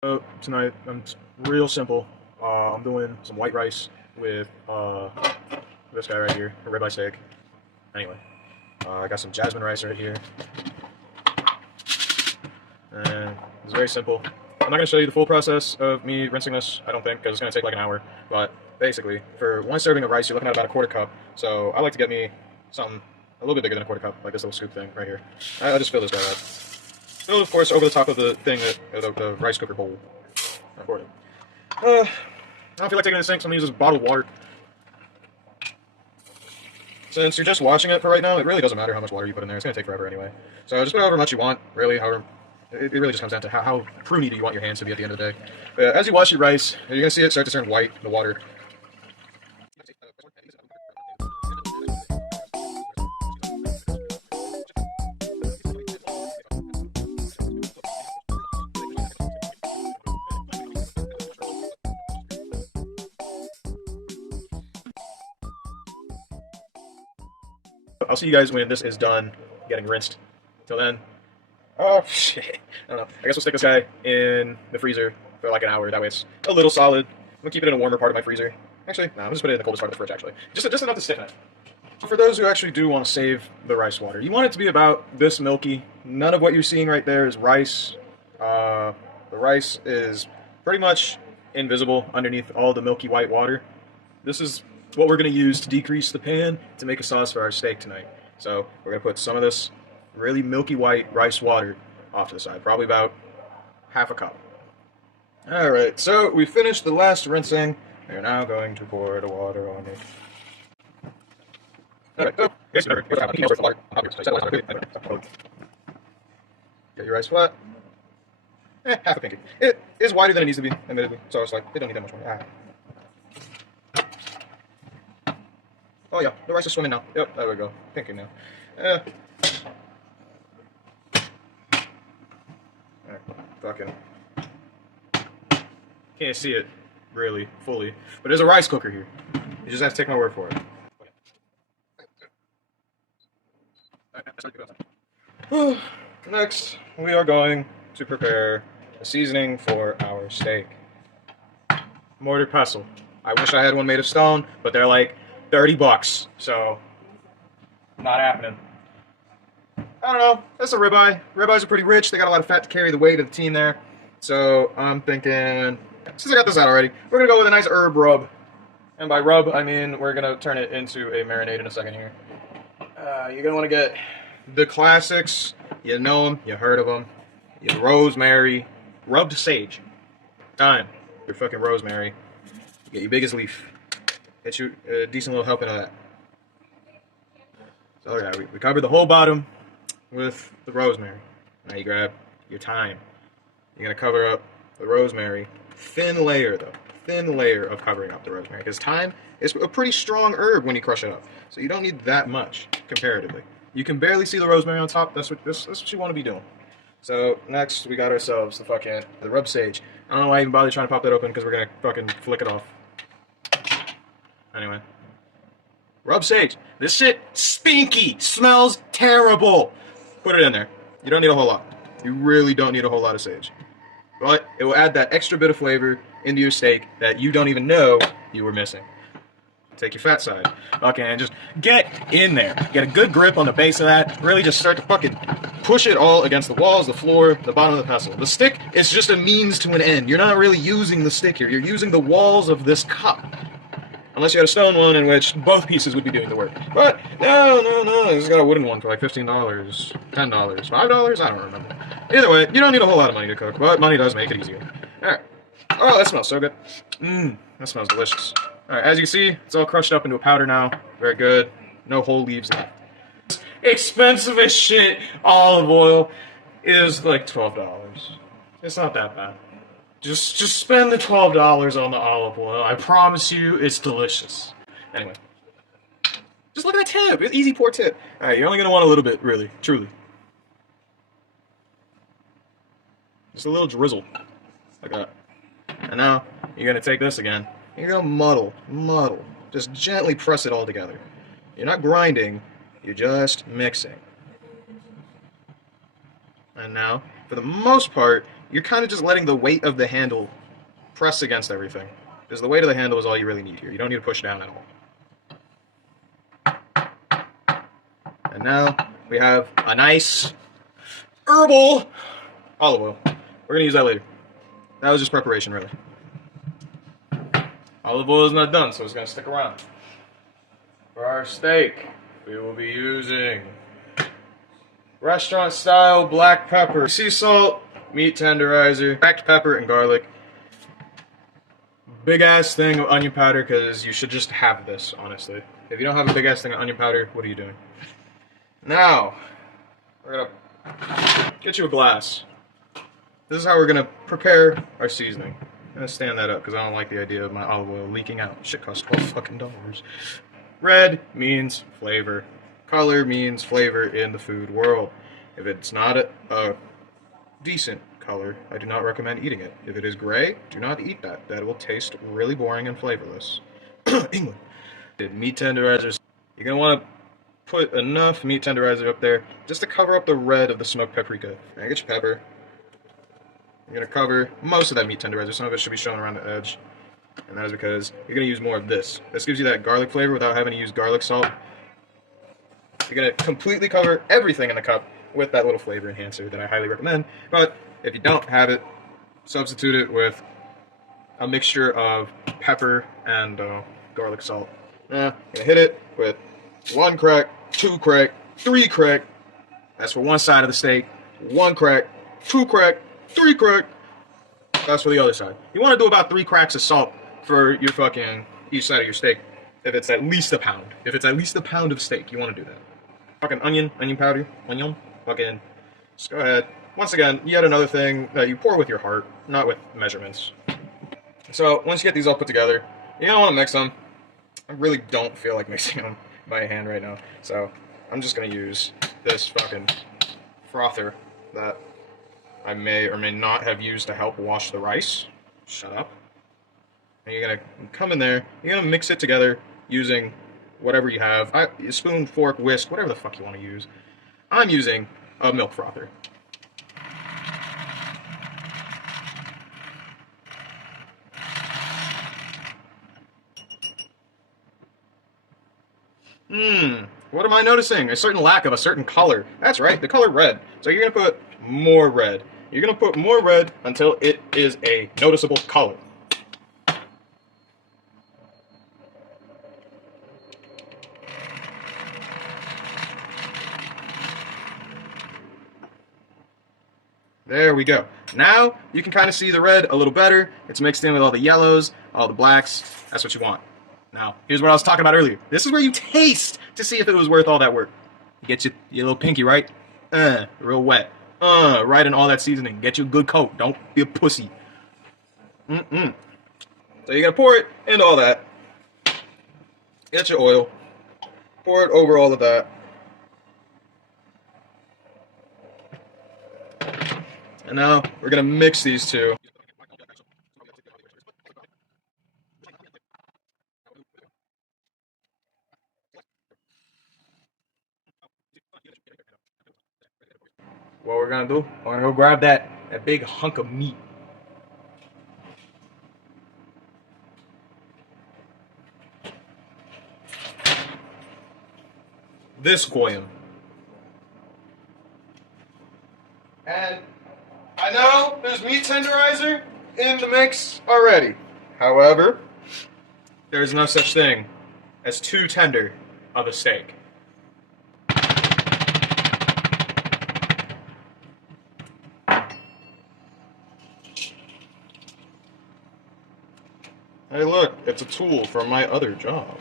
Tonight, it's real simple. I'm doing some white rice with this guy right here, a ribeye steak. Anyway, I got some jasmine rice right here, and it's very simple. I'm not going to show you the full process of me rinsing this, I don't think, because it's going to take like an hour. But basically, for one serving of rice, you're looking at about a quarter cup. So I like to get me something a little bit bigger than a quarter cup, like this little scoop thing right here. I'll just fill this guy up. Fill, of course, over the top of the thing that the rice cooker bowl. Important. I don't feel like taking it to the sink, so I'm going to use this bottled water. Since you're just watching it for right now, it really doesn't matter how much water you put in there. It's going to take forever anyway. So just put however much you want, really. However, it really just comes down to how pruny do you want your hands to be at the end of the day. As you wash your rice, you're going to see it start to turn white, the water. I'll see you guys when this is done getting rinsed. Till then, oh shit, I don't know. I guess we'll stick this guy in the freezer for like an hour. That way it's a little solid. I'm gonna keep it in a warmer part of my freezer. Actually, no, I'm just put it in the coldest part of the fridge. Actually, just enough to stiffen it. For those who actually do want to save the rice water, you want it to be about this milky. None of what you're seeing right there is rice. The rice is pretty much invisible underneath all the milky white water. This is what we're going to use to decrease the pan to make a sauce for our steak tonight. So we're going to put some of this really milky white rice water off to the side, probably about half a cup. Alright, so we finished the last rinsing. We're now going to pour the water on it. Alright, get your rice flat. Half a pinky. It is wider than it needs to be, admittedly, so it's like, it don't need that much more. Oh yeah, the rice is swimming now. Yep, there we go. Pinky now. Fucking can't see it really fully, but there's a rice cooker here. You just have to take my word for it. Next, we are going to prepare a seasoning for our steak. Mortar pestle. I wish I had one made of stone, but they're like $30, so not happening. I don't know. That's a ribeye. Ribeyes are pretty rich. They got a lot of fat to carry the weight of the team there. So I'm thinking, since I got this out already, we're gonna go with a nice herb rub. And by rub, I mean we're gonna turn it into a marinade in a second here. You're gonna want to get the classics. You know them. You heard of them. Your rosemary, rubbed sage, thyme, your fucking rosemary. You get your biggest leaf. Get you a decent little helping of that. So yeah, we covered the whole bottom with the rosemary. Now you grab your thyme. You're gonna cover up the rosemary. Thin layer though. Thin layer of covering up the rosemary. Because thyme is a pretty strong herb when you crush it up. So you don't need that much comparatively. You can barely see the rosemary on top. That's what you want to be doing. So next we got ourselves the rub sage. I don't know why I even bother trying to pop that open because we're gonna fucking flick it off. Anyway. Rub sage. This shit stinky. Smells terrible. Put it in there. You don't need a whole lot. You really don't need a whole lot of sage. But it will add that extra bit of flavor into your steak that you don't even know you were missing. Take your fat side. Okay, and just get in there. Get a good grip on the base of that. Really just start to fucking push it all against the walls, the floor, the bottom of the pestle. The stick is just a means to an end. You're not really using the stick here. You're using the walls of this cup. Unless you had a stone one in which both pieces would be doing the work. But, no. This has got a wooden one for like $15, $10, $5? I don't remember. Either way, you don't need a whole lot of money to cook, but money does make it easier. Alright. Oh, that smells so good. That smells delicious. Alright, as you can see, it's all crushed up into a powder now. Very good. No whole leaves left. Expensive as shit olive oil is like $12. It's not that bad. Just spend the $12 on the olive oil. I promise you, it's delicious. Anyway. Just look at that tip. It's easy pour tip. Alright, you're only going to want a little bit, really. Truly. Just a little drizzle. Like that. And now, you're going to take this again. You're going to muddle. Just gently press it all together. You're not grinding. You're just mixing. And now, for the most part, you're kind of just letting the weight of the handle press against everything. Because the weight of the handle is all you really need here. You don't need to push down at all. And now we have a nice herbal olive oil. We're going to use that later. That was just preparation, really. Olive oil is not done, so it's going to stick around. For our steak, we will be using restaurant-style black pepper, sea salt, meat tenderizer, cracked pepper, and garlic. Big-ass thing of onion powder, because you should just have this, honestly. If you don't have a big-ass thing of onion powder, what are you doing? Now, we're going to get you a glass. This is how we're going to prepare our seasoning. I'm going to stand that up, because I don't like the idea of my olive oil leaking out. Shit costs $12 fucking. Red means flavor. Color means flavor in the food world. If it's not a decent color, I do not recommend eating it. If it is gray, do not eat that. That will taste really boring and flavorless. England. Meat tenderizers. You're going to want to put enough meat tenderizer up there just to cover up the red of the smoked paprika. Now get your pepper. You're going to cover most of that meat tenderizer. Some of it should be showing around the edge. And that is because you're going to use more of this. This gives you that garlic flavor without having to use garlic salt. You're going to completely cover everything in the cup with that little flavor enhancer that I highly recommend. But if you don't have it, substitute it with a mixture of pepper and garlic salt. You're going to hit it with 1 crack, 2 crack, 3 crack. That's for one side of the steak. 1 crack, 2 crack, 3 crack. That's for the other side. You want to do about 3 cracks of salt for your fucking each side of your steak. If it's at least a pound. If it's at least a pound of steak, you want to do that. Fucking onion powder, fucking, just go ahead. Once again, yet another thing that you pour with your heart, not with measurements. So, once you get these all put together, you're gonna want to mix them. I really don't feel like mixing them by hand right now, so I'm just gonna use this fucking frother that I may or may not have used to help wash the rice. Shut up. And you're gonna come in there, you're gonna mix it together using whatever you have, a spoon, fork, whisk, whatever the fuck you want to use. I'm using a milk frother. What am I noticing? A certain lack of a certain color. That's right, the color red. So you're gonna put more red. You're gonna put more red until it is a noticeable color. There we go. Now you can kind of see the red a little better. It's mixed in with all the yellows, all the blacks. That's what you want. Now, here's what I was talking about earlier. This is where you taste to see if it was worth all that work. You get your little pinky, right? Real wet. Right in all that seasoning. Get you a good coat. Don't be a pussy. So you're gonna pour it into all that. Get your oil. Pour it over all of that. And now we're gonna mix these two. What we're gonna do, we're gonna go grab that big hunk of meat. This goyim. And I know there's meat tenderizer in the mix already. However, there is no such thing as too tender of a steak. Hey look, it's a tool for my other job.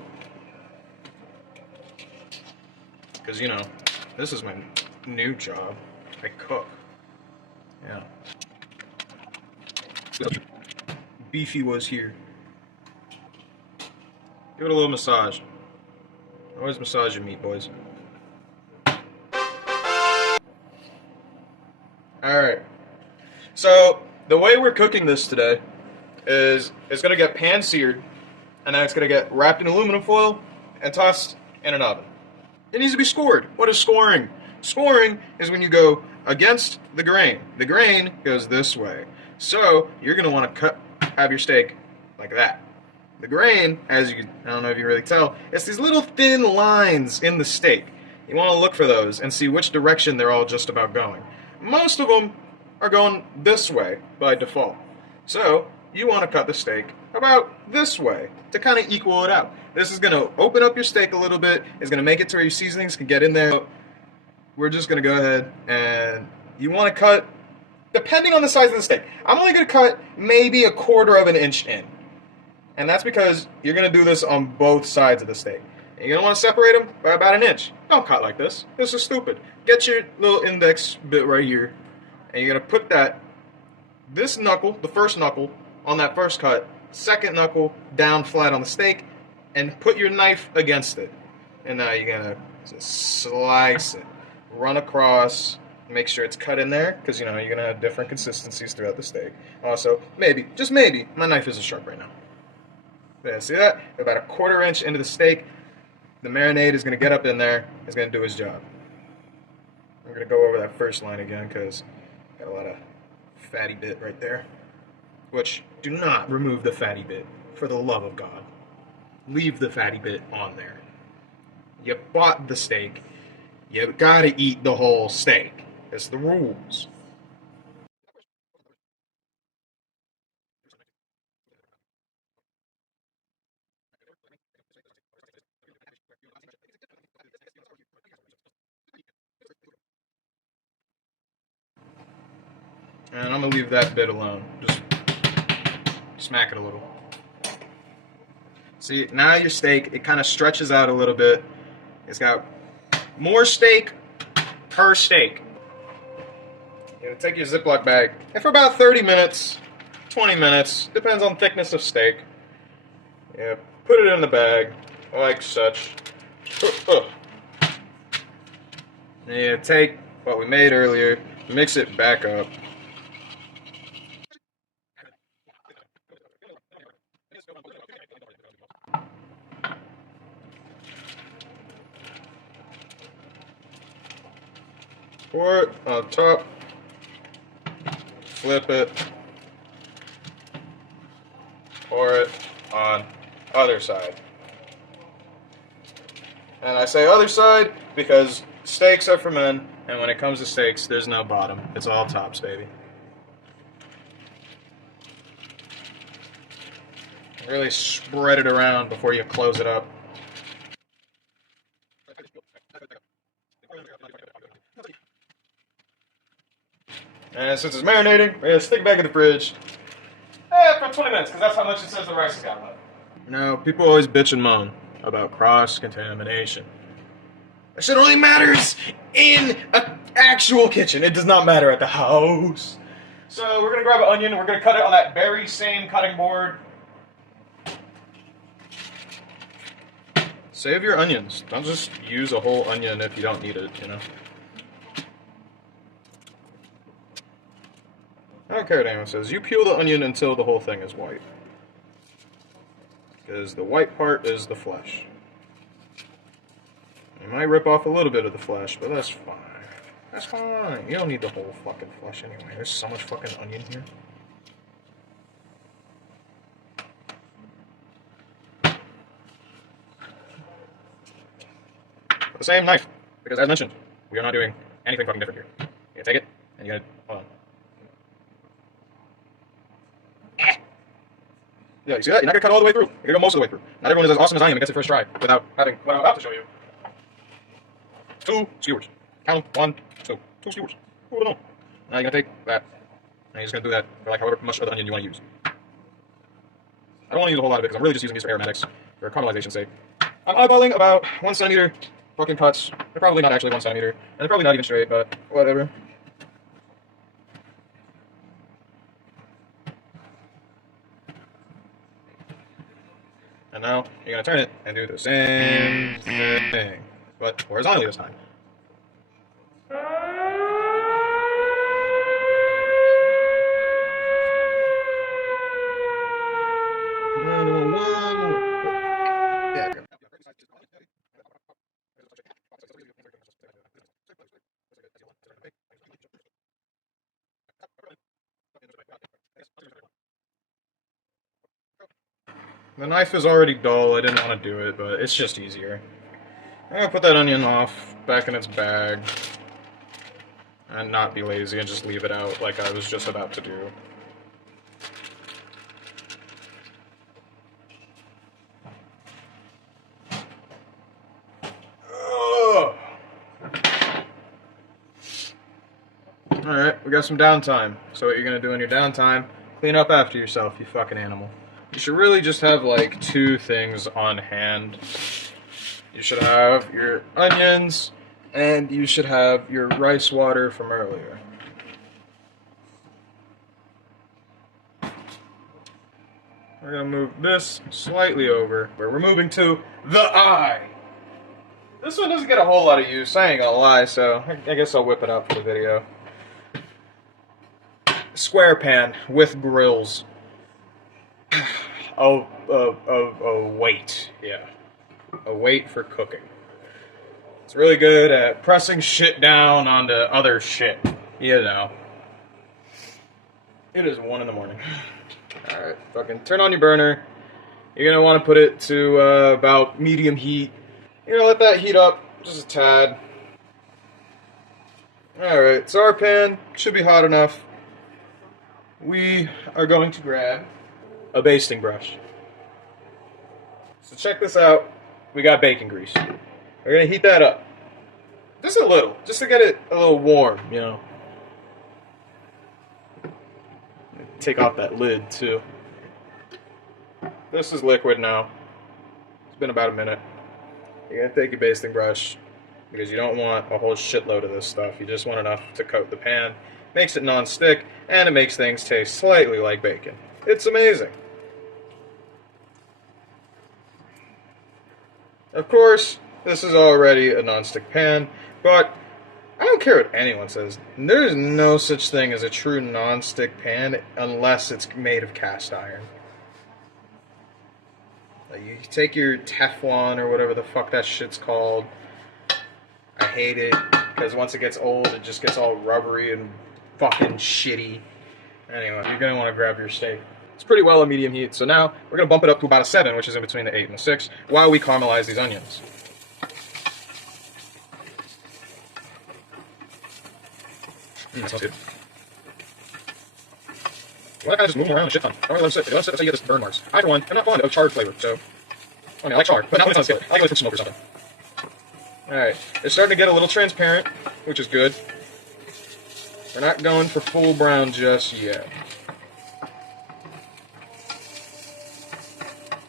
Because, you know, this is my new job. I cook. Yeah. Beefy was here. Give it a little massage. Always massage your meat, boys. Alright. So, the way we're cooking this today is it's going to get pan-seared, and then it's going to get wrapped in aluminum foil and tossed in an oven. It needs to be scored. What is scoring? Scoring is when you go against the grain. The grain goes this way. So you're going to want to have your steak like that. The grain, I don't know if you can really tell, it's these little thin lines in the steak. You want to look for those and see which direction they're all just about going. Most of them are going this way by default. So you want to cut the steak about this way to kind of equal it out. This is going to open up your steak a little bit. It's going to make it to where your seasonings can get in there. We're just going to go ahead and you want to cut, depending on the size of the steak. I'm only going to cut maybe 1/4 of an inch in. And that's because you're going to do this on both sides of the steak. And you're going to want to separate them by about 1 inch. Don't cut like this. This is stupid. Get your little index bit right here. And you're going to put this knuckle, the first knuckle, on that first cut. Second knuckle down flat on the steak. And put your knife against it. And now you're going to just slice it. Run across. Make sure it's cut in there. Because, you're going to have different consistencies throughout the steak. Also, maybe, just maybe, my knife isn't sharp right now. Yeah, see that? About 1/4 inch into the steak. The marinade is going to get up in there. It's going to do his job. I'm going to go over that first line again because got a lot of fatty bit right there. Which, do not remove the fatty bit, for the love of God. Leave the fatty bit on there. You bought the steak. You got to eat the whole steak. It's the rules. And I'm going to leave that bit alone. Just smack it a little. See, now your steak, it kind of stretches out a little bit. It's got more steak per steak. You're going to take your Ziploc bag, and for about 30 minutes, 20 minutes, depends on thickness of steak, yeah, put it in the bag, like such. And you take what we made earlier, mix it back up. Pour it on top, flip it, pour it on other side. And I say other side because steaks are for men, and when it comes to steaks, there's no bottom. It's all tops, baby. Really spread it around before you close it up. And since it's marinating, we're going to stick it back in the fridge for 20 minutes, because that's how much it says the rice has got left. People always bitch and moan about cross-contamination. That shit only matters in an actual kitchen. It does not matter at the house. So we're going to grab an onion, and we're going to cut it on that very same cutting board. Save your onions. Don't just use a whole onion if you don't need it, I don't care what anyone says. You peel the onion until the whole thing is white. Because the white part is the flesh. You might rip off a little bit of the flesh, but that's fine. That's fine. You don't need the whole fucking flesh anyway. There's so much fucking onion here. With the same knife. Because as mentioned, we are not doing anything fucking different here. You take it, and you gotta, hold on. Yeah, you see that? You're not gonna cut all the way through. You're gonna go most of the way through. Not everyone is as awesome as I am and gets it first try without having what I'm about to show you. 2 skewers. Count 1, 2. 2 skewers. Who would know? Now you're gonna take that, and you're just gonna do that for like however much of the onion you want to use. I don't want to use a whole lot of it because I'm really just using these for aromatics, for caramelization sake. I'm eyeballing about 1 centimeter fucking cuts. They're probably not actually 1 centimeter, and they're probably not even straight, but whatever. And now you're going to turn it and do the same thing, but horizontally this time. Yeah, okay. The knife is already dull, I didn't want to do it, but it's just easier. I'm gonna put that onion off back in its bag and not be lazy and just leave it out like I was just about to do. Alright, we got some downtime. So what you're gonna do in your downtime, clean up after yourself, you fucking animal. You should really just have like 2 things on hand. You should have your onions, and you should have your rice water from earlier. We're gonna move this slightly over, where we're moving to the eye. This one doesn't get a whole lot of use, I ain't gonna lie, so I guess I'll whip it out for the video. Square pan with grills. A weight, yeah. A weight for cooking. It's really good at pressing shit down onto other shit, you know. It is 1 in the morning. Alright, fucking turn on your burner. You're gonna want to put it to about medium heat. You're gonna let that heat up just a tad. Alright, so our pan should be hot enough. We are going to grab a basting brush. So check this out. We got bacon grease. We're going to heat that up. Just a little. Just to get it a little warm, you know. Take off that lid, too. This is liquid now. It's been about a minute. You're going to take your basting brush, because you don't want a whole shitload of this stuff. You just want enough to coat the pan. Makes it non-stick, and it makes things taste slightly like bacon. It's amazing. Of course, this is already a non-stick pan, but I don't care what anyone says. There is no such thing as a true non-stick pan unless it's made of cast iron. Like you take your Teflon or whatever the fuck that shit's called. I hate it, because once it gets old, it just gets all rubbery and fucking shitty. Anyway, you're going to want to grab your steak. It's pretty well at medium heat, so now we're going to bump it up to about a 7, which is in between the 8 and the 6, while we caramelize these onions. That smells good. Why don't I just move them around a shit ton? I don't really let them sit. That's how you get this burn marks. I, for one, am not fond of charred flavor, so... I mean, I like char, but not when it's on skillet. I like it when it's from smoke or something. Alright, it's starting to get a little transparent, which is good. We're not going for full brown just yet.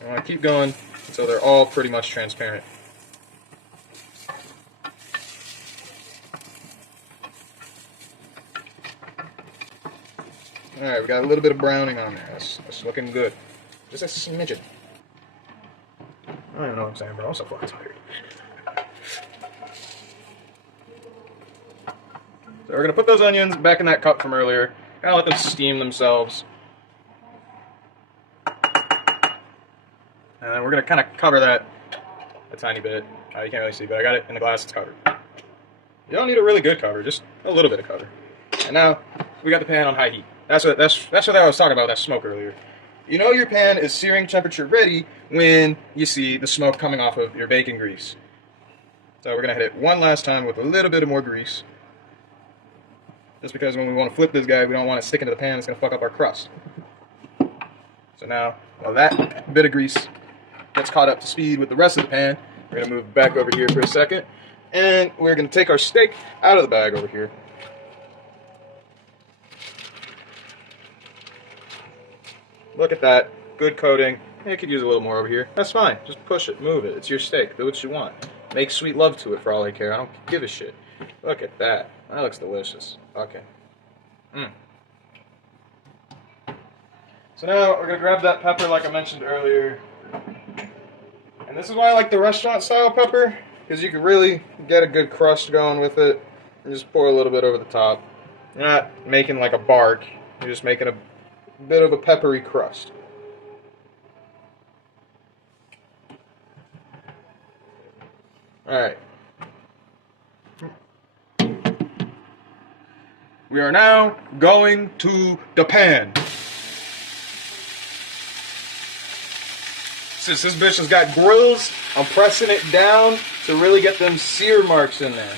I want to keep going until they're all pretty much transparent. Alright, we got a little bit of browning on there. That's looking good. Just a smidgen. I don't even know what I'm saying, bro. I'm so fucking tired. So we're going to put those onions back in that cup from earlier. Kind of let them steam themselves. And then we're going to kind of cover that a tiny bit. You can't really see, but I got it in the glass. It's covered. You don't need a really good cover, just a little bit of cover. And now we got the pan on high heat. That's what I was talking about, that smoke earlier. You know your pan is searing temperature ready when you see the smoke coming off of your bacon grease. So we're going to hit it one last time with a little bit of more grease. Just because when we want to flip this guy, we don't want it sticking to the pan, it's going to fuck up our crust. So now, while that bit of grease gets caught up to speed with the rest of the pan, we're going to move back over here for a second. And we're going to take our steak out of the bag over here. Look at that. Good coating. You could use a little more over here. That's fine. Just push it. Move it. It's your steak. Do what you want. Make sweet love to it for all I care. I don't give a shit. Look at that. That looks delicious. Okay. So now we're going to grab that pepper like I mentioned earlier. And this is why I like the restaurant style pepper. Because you can really get a good crust going with it. And just pour a little bit over the top. You're not making like a bark. You're just making a bit of a peppery crust. Alright. We are now going to the pan. Since this bitch has got grills, I'm pressing it down to really get them sear marks in there.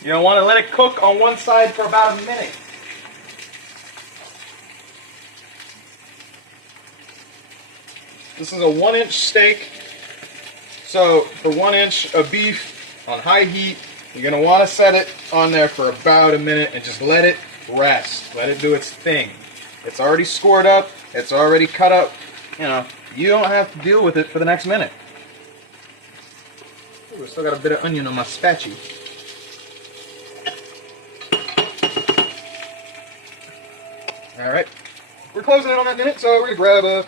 You don't want to let it cook on one side for about a minute. This is a 1-inch steak. So for 1 inch of beef on high heat, you're going to want to set it on there for about a minute and just let it rest. Let it do its thing. It's already scored up. It's already cut up. You know, you don't have to deal with it for the next minute. Ooh, I still got a bit of onion on my spatula. Alright. We're closing in on that minute, so we're going to grab a...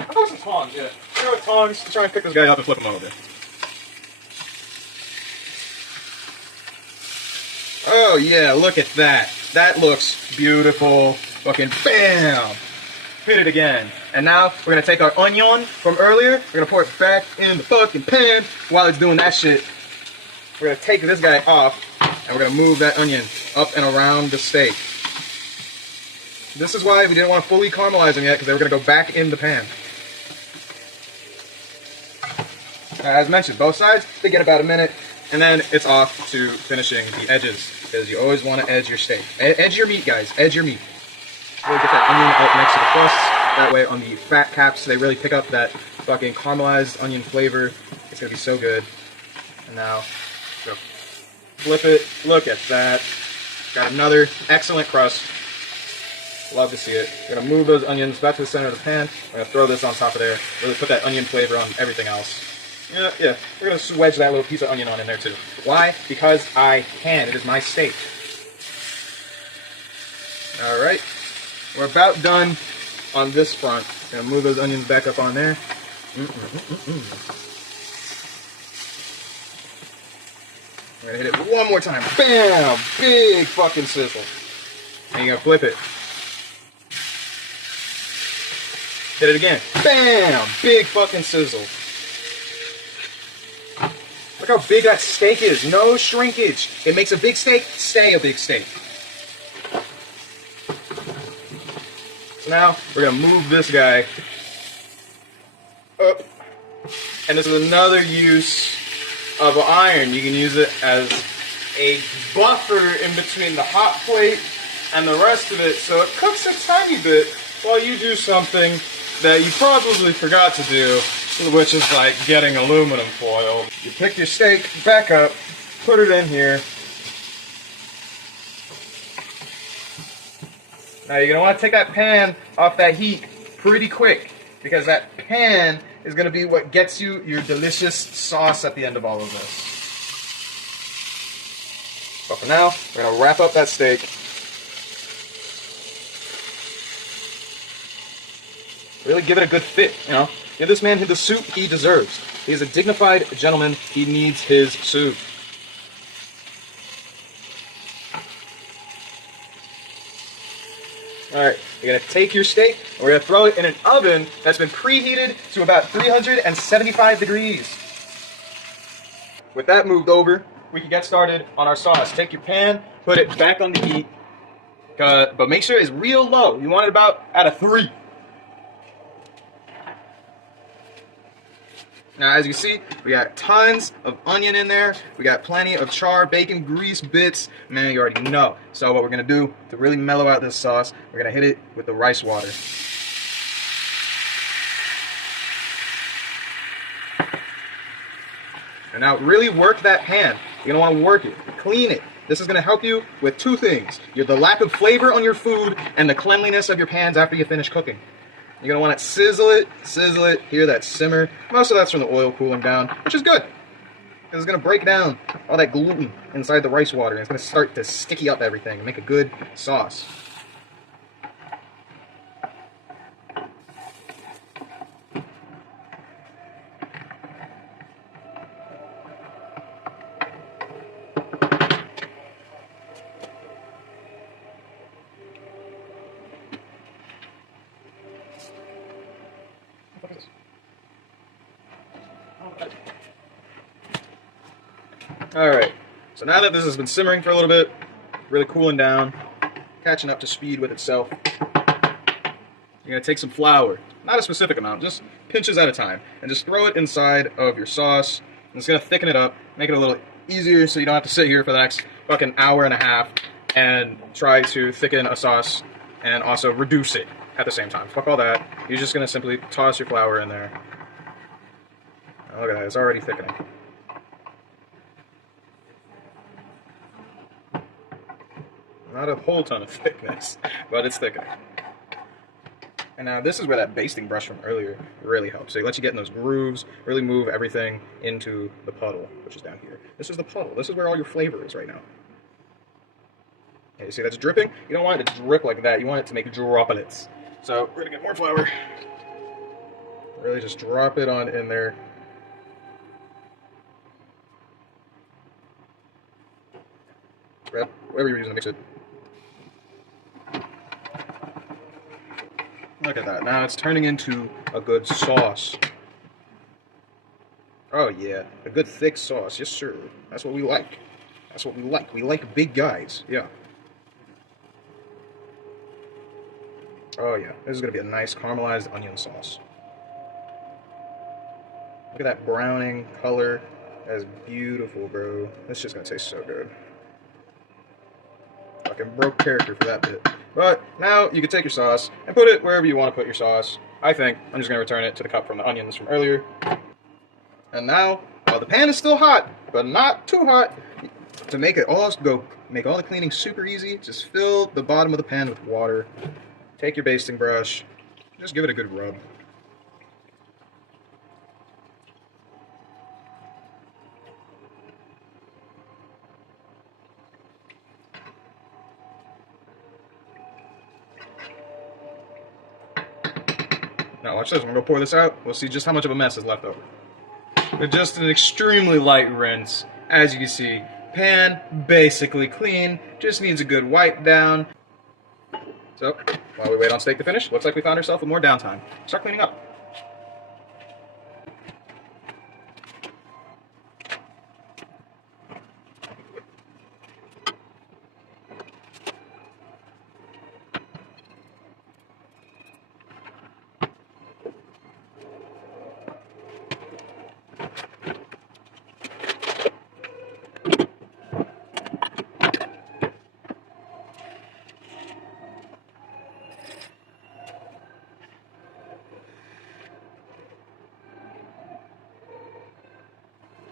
I'll go with some tongs, yeah. Grab tongs to try and pick this guy up and flip him over. Oh yeah, look at that. That looks beautiful. Fucking bam! Hit it again. And now we're gonna take our onion from earlier, we're gonna pour it back in the fucking pan. While it's doing that shit, we're gonna take this guy off and we're gonna move that onion up and around the steak. This is why we didn't want to fully caramelize them yet, because they were gonna go back in the pan. As mentioned, both sides, they get about a minute, and then it's off to finishing the edges, because you always want to edge your steak. Edge your meat, guys. Edge your meat. Really get that onion out next to the crust. That way, on the fat caps, they really pick up that fucking caramelized onion flavor. It's going to be so good. And now, go flip it. Look at that. Got another excellent crust. Love to see it. We're going to move those onions back to the center of the pan. We're going to throw this on top of there. Really put that onion flavor on everything else. Yeah, we're going to wedge that little piece of onion on in there too. Why? Because I can. It is my steak. Alright. We're about done on this front. Going to move those onions back up on there. We're going to hit it one more time. Bam! Big fucking sizzle. And you're going to flip it. Hit it again. Bam! Big fucking sizzle. Look how big that steak is. No shrinkage. It makes a big steak stay a big steak. So now we're going to move this guy up. And this is another use of an iron. You can use it as a buffer in between the hot plate and the rest of it, so it cooks a tiny bit while you do something that you probably forgot to do, which is like getting aluminum foil. You pick your steak back up, put it in here. Now you're going to want to take that pan off that heat pretty quick, because that pan is going to be what gets you your delicious sauce at the end of all of this. But for now, we're going to wrap up that steak. Really give it a good fit, you know. Give this man the soup he deserves. He's a dignified gentleman. He needs his soup. Alright, you're going to take your steak and we're going to throw it in an oven that's been preheated to about 375 degrees. With that moved over, we can get started on our sauce. Take your pan, put it back on the heat, but make sure it's real low. You want it about at a 3. Now, as you see, we got tons of onion in there. We got plenty of char, bacon, grease bits. Man, you already know. So what we're going to do to really mellow out this sauce, we're going to hit it with the rice water. And now really work that pan. You're going to want to work it, clean it. This is going to help you with 2 things. The lack of flavor on your food and the cleanliness of your pans after you finish cooking. You're going to want to sizzle it, hear that simmer. Most of that's from the oil cooling down, which is good. Because it's going to break down all that gluten inside the rice water. And it's going to start to sticky up everything and make a good sauce. Alright, so now that this has been simmering for a little bit, really cooling down, catching up to speed with itself. You're gonna take some flour, not a specific amount, just pinches at a time, and just throw it inside of your sauce. And it's gonna thicken it up, make it a little easier so you don't have to sit here for the next fucking hour and a half and try to thicken a sauce and also reduce it at the same time. Fuck all that. You're just gonna simply toss your flour in there. Oh, look at that, it's already thickening. Not a whole ton of thickness, but it's thickening. And now this is where that basting brush from earlier really helps. So it lets you get in those grooves, really move everything into the puddle, which is down here. This is the puddle. This is where all your flavor is right now. Okay, you see that's dripping? You don't want it to drip like that. You want it to make droplets. So we're gonna get more flour. Really just drop it on in there. Grab whatever you're using to mix it. Look at that. Now it's turning into a good sauce. Oh yeah, a good thick sauce. Yes, sir. That's what we like. That's what we like. We like big guys. Yeah. Oh yeah, this is gonna be a nice caramelized onion sauce. Look at that browning color. That's beautiful, bro. It's just gonna taste so good. Fucking broke character for that bit. But now you can take your sauce and put it wherever you want to put your sauce. I think I'm just going to return it to the cup from the onions from earlier. And now, while the pan is still hot, but not too hot, to make it all go, make all the cleaning super easy, just fill the bottom of the pan with water. Take your basting brush, just give it a good rub. Now watch this, I'm gonna pour this out. We'll see just how much of a mess is left over. But just an extremely light rinse. As you can see, pan basically clean, just needs a good wipe down. So, while we wait on steak to finish, looks like we found ourselves with more downtime. Start cleaning up.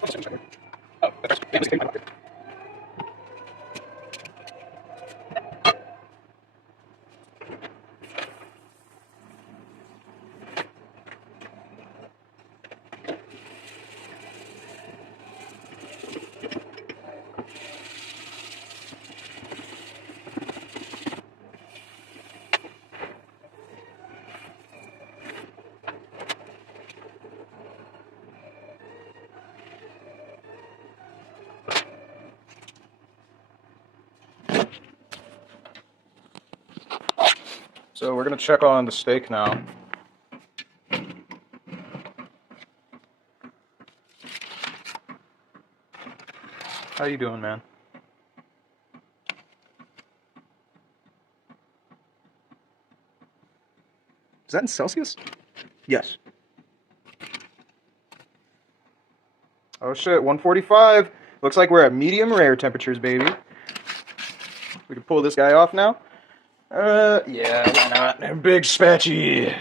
Oh, that's right. So we're gonna check on the steak now. How you doing, man? Is that in Celsius? Yes. Oh shit, 145. Looks like we're at medium rare temperatures, baby. We can pull this guy off now. Yeah, why not? Big spatchy.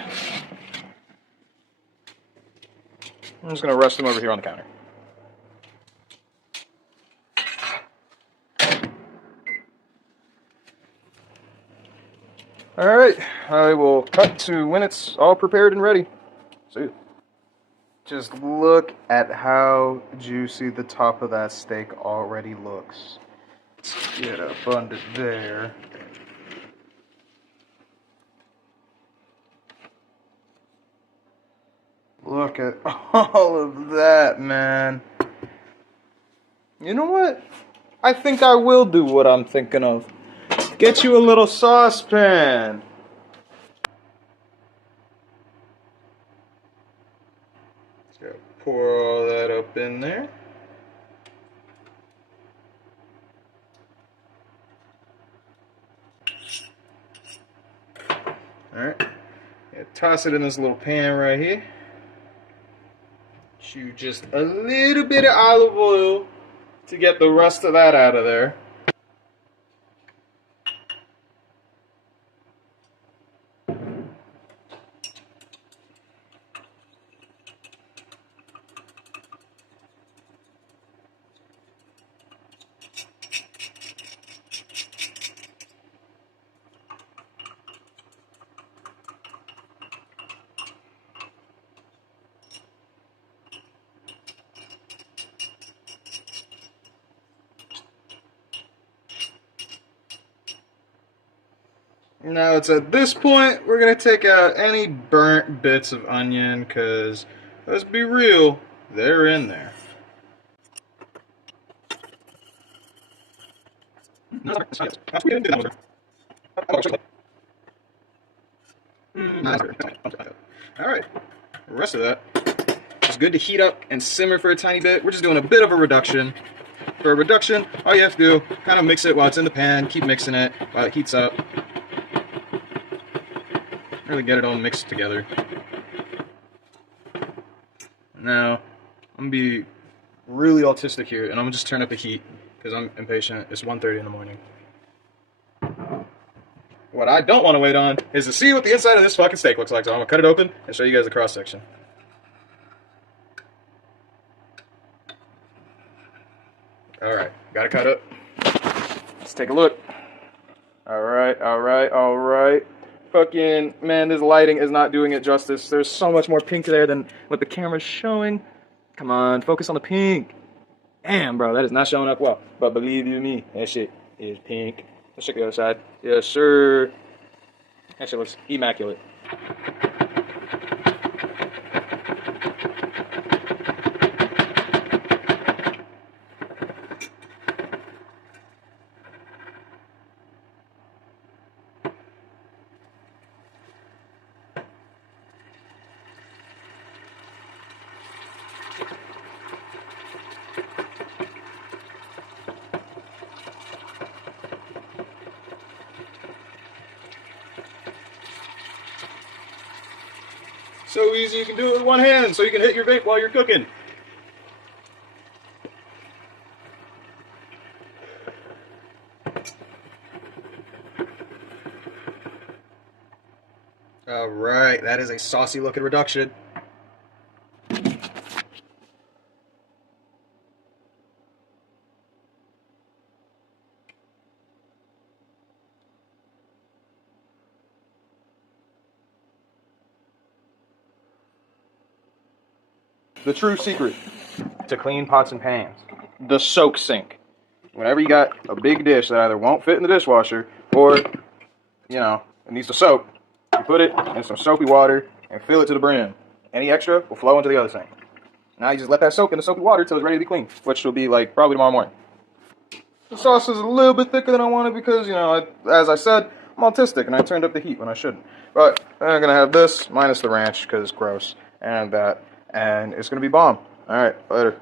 I'm just gonna rest him over here on the counter. Alright, I will cut to when it's all prepared and ready. See you. Just look at how juicy the top of that steak already looks. Let's get up under there. Look at all of that, man. You know what? I think I will do what I'm thinking of. Get you a little saucepan. Just pour all that up in there. Alright. Toss it in this little pan right here. Shoot just a little bit of olive oil to get the rest of that out of there. Now it's at this point we're going to take out any burnt bits of onion because, let's be real, they're in there. Alright, the rest of that is good to heat up and simmer for a tiny bit. We're just doing a bit of a reduction. For a reduction, all you have to do, kind of mix it while it's in the pan, keep mixing it while it heats up. Really get it all mixed together. Now, I'm going to be really autistic here, and I'm going to just turn up the heat, because I'm impatient. It's 1:30 in the morning. What I don't want to wait on is to see what the inside of this fucking steak looks like, so I'm going to cut it open and show you guys the cross-section. Alright, got it cut up. Let's take a look. Alright. Fucking, man, this lighting is not doing it justice. There's so much more pink there than what the camera's showing. Come on, focus on the pink. Damn, bro, that is not showing up well. But believe you me, that shit is pink. Let's check the other side. Yes, sir. That shit looks immaculate. So easy you can do it with one hand, so you can hit your vape while you're cooking. Alright, that is a saucy looking reduction. The true secret to clean pots and pans. The soak sink. Whenever you got a big dish that either won't fit in the dishwasher or, you know, it needs to soak, you put it in some soapy water and fill it to the brim. Any extra will flow into the other sink. Now you just let that soak in the soapy water until it's ready to be cleaned, which will be like probably tomorrow morning. The sauce is a little bit thicker than I wanted because, you know, as I said, I'm autistic and I turned up the heat when I shouldn't. But I'm going to have this minus the ranch because it's gross and that. And it's going to be bomb. All right, later.